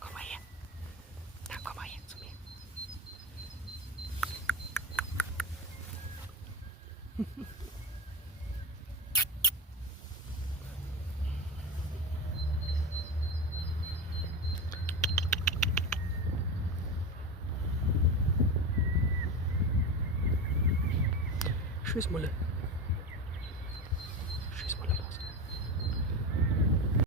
Komm mal her. Na, komm mal her zu mir. Tschüss, Mulle.